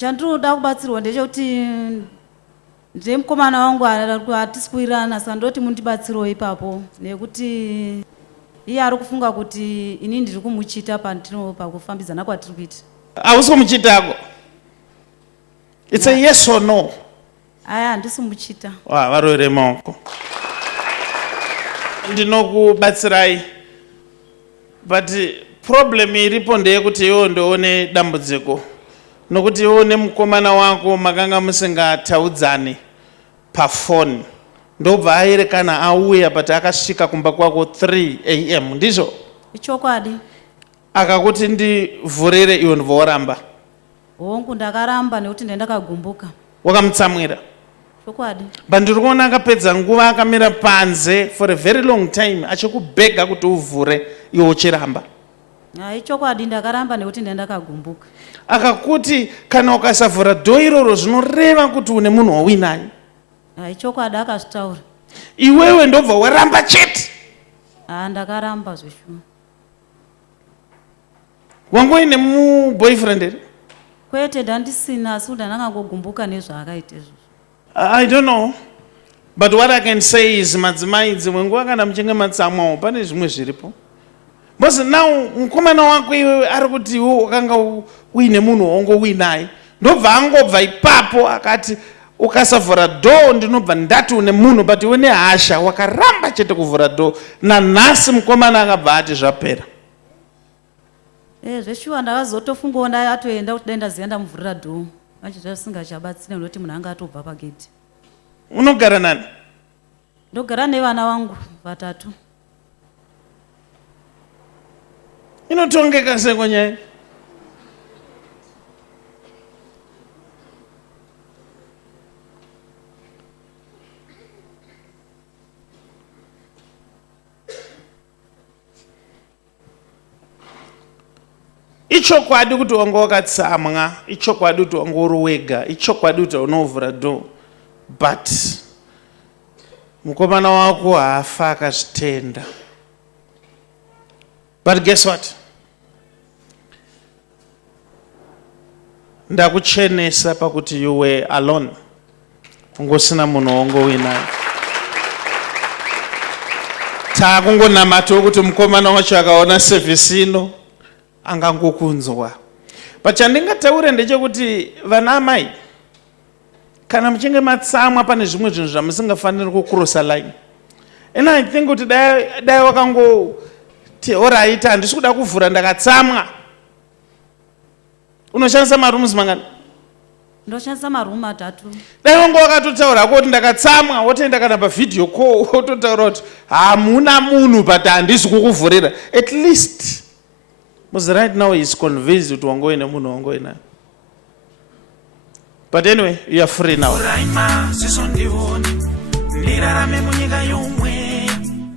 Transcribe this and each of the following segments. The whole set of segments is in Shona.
Chandinoda kubatsirwa ndechekuti ndemukomana wangu atisikuirana sandoti mundibatsirewo ipapo nekuti iye ari kufunga kuti ini ndiri kumuchita pakufambidzana kwatiri kuita. Hausi kumuchitako. It's a yes or no. Aya handisi kumuchita. Varwere maoko. Ndinokubatsirai. But problem iripo ndeyekuti iwo ndoone dambudziko. Nokuti iwo nemukomana wako makanga musingataudzani pafoni. Ndobva aerekana auya but akasvika kumba kwako 3 AM ndizvo? Ichokwadi. Akakuti ndivhurire iwe ndvoramba. Hongu ndakaramba nekuti ndakagumbuka. Wakamutsamwira? Chokwadi. Bandiri kuona akapedza nguva akamira panze for a very long time achikubhega kuti uvhure iwe uchiramba. Ichokwadi ndakaramba nekuti ndakagumbuka. Akakuti kana ukasavhura dhoo iroro zvinoreva kuti une munhu wawinayi. Ichokwadi akazvitaura. Iwewe ndobva waramba chete. Ndakaramba zvishoma. Wangu ine boyfriend here? Kwete ndandisina asi ndakangogumbuka nezvaakaita izvozvo. I don't know. But what I can say is madzimai dzimwe nguva kana muchinge matsamwawo pane zvimwe zviripo. Because now mukomana wako iwe ari kuti iwe wakanga uine munhu waungowinayi. Ndobva angobva ipapo akati ukasavhura dhoo ndinobva ndati une munhu but iwe nehasha wakaramba chete kuvhura dhoo. Nanhasi mukomana akabva ati zvapera. Zveshuwa ndakazotofungawo atoenda kuti dai ndaziva ndamuvhurira dhoo. Manje zvasingachabatsiri nekuti munhu anga atobva pagedhi. Unogara nani? Ndogara nevana vangu 3. Inotongeka seko nyaya. Ichokwadi kuti wanga wakatsamwa, ichokwadi kuti wanga uri wega, ichokwadi kuti unovhura dhoo. But mukomana wako haafa akazvitenda. But guess what? Ndakuchenesa pakuti you were alone. Ungosina munhu waungowinayi. Takungonamatawo kuti mukomana wacho akaona service ino angangokunzwa. But chandingataura ndechekuti vana amai kana muchinge matsamwa pane zvimwe zvinhu zvamusingafaniri kucrossa line. And I think kuti dai wakangoti alright handisi kuda kuvhura ndakatsamwa. Unoshandisa marooms mangani? Ndoshandisa marumu 3. Dai wanga wakatotaura kuti ndakatsamwa wotoenda kana pavideo call wototaura kuti hamuna munhu but handisi kukuvhurira. At least because right now he's convinced kuti wanga uine munhu wanga uinaye. But anyway, you are free now.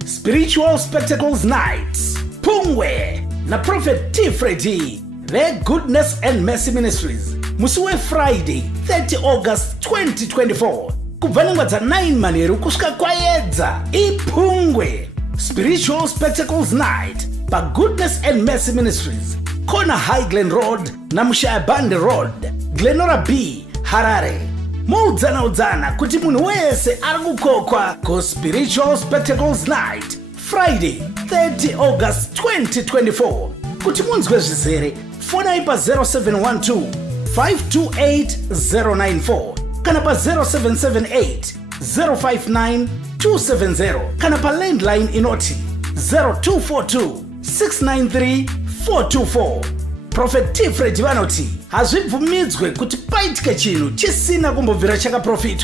Spiritual Spectacles Nights, Pungwe na Prophet T Freddy, their Goodness and Mercy Ministries. Musi Friday, 30 August 2024. Kubva za 9 manheru kusvika kwaedza iPungwe. Spiritual Spectacles Night pa Goodness and Mercy Ministries. Kona High Glen Road na Mushaya Bande Road, Glenora B, Harare. Mudzana kuti munhu wese ari kukokwa kuSpiritual Spectacles Night, Friday 30 August 2024. Kuti munzwe zvizere, fonai pa 0712 528 094 kana pa 0778 059 270 kana pa landline inoti 0242 693 424. Prophet T Freddy vanoti hazvibvumidzwe kuti paitike chinhu chisina kumbobvira chakaprofitwa.